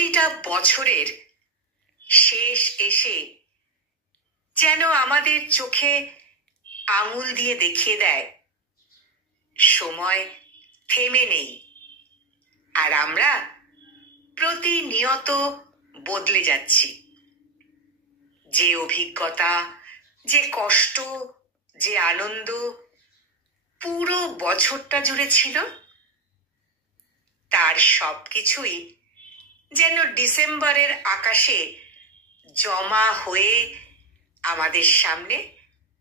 প্রতিটা বছরের শেষ এসে যেন আমাদের চোখে আঙুল দিয়ে দেখিয়ে দেয় সময় থেমে নেই, আর আমরা প্রতিনিয়ত বদলে যাচ্ছি। যে অভিজ্ঞতা, যে কষ্ট, যে আনন্দ পুরো বছরটা জুড়ে ছিল, তার সবকিছুই যেন ডিসেম্বরের আকাশে জমা হয়ে আমাদের সামনে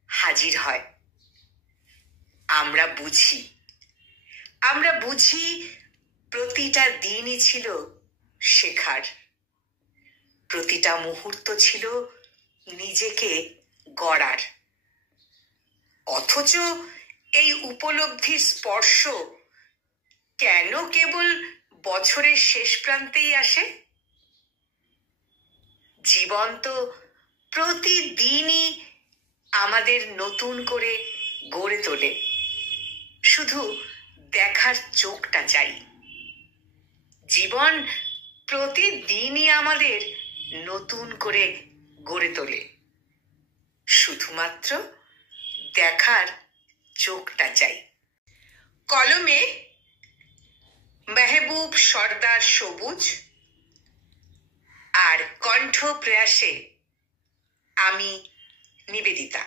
হাজির হয়। আমরা বুঝি প্রতিটা দিনই ছিল শেখার, প্রতিটা মুহূর্ত ছিল নিজেকে গড়ার। অথচ এই উপলব্ধির স্পর্শ কেন কেবল বছরের শেষ প্রান্তেই আসে? জীবন তো প্রতিদিনই আমাদের নতুন করে গড়ে তোলে, শুধু দেখার চোখটা চাই। জীবন প্রতিদিনই আমাদের নতুন করে গড়ে তোলে, শুধুমাত্র দেখার চোখটা চাই। কলমে মেহবুব সর্দার সবুজ, আর কণ্ঠ প্রয়াসে আমি নিবেদিতা।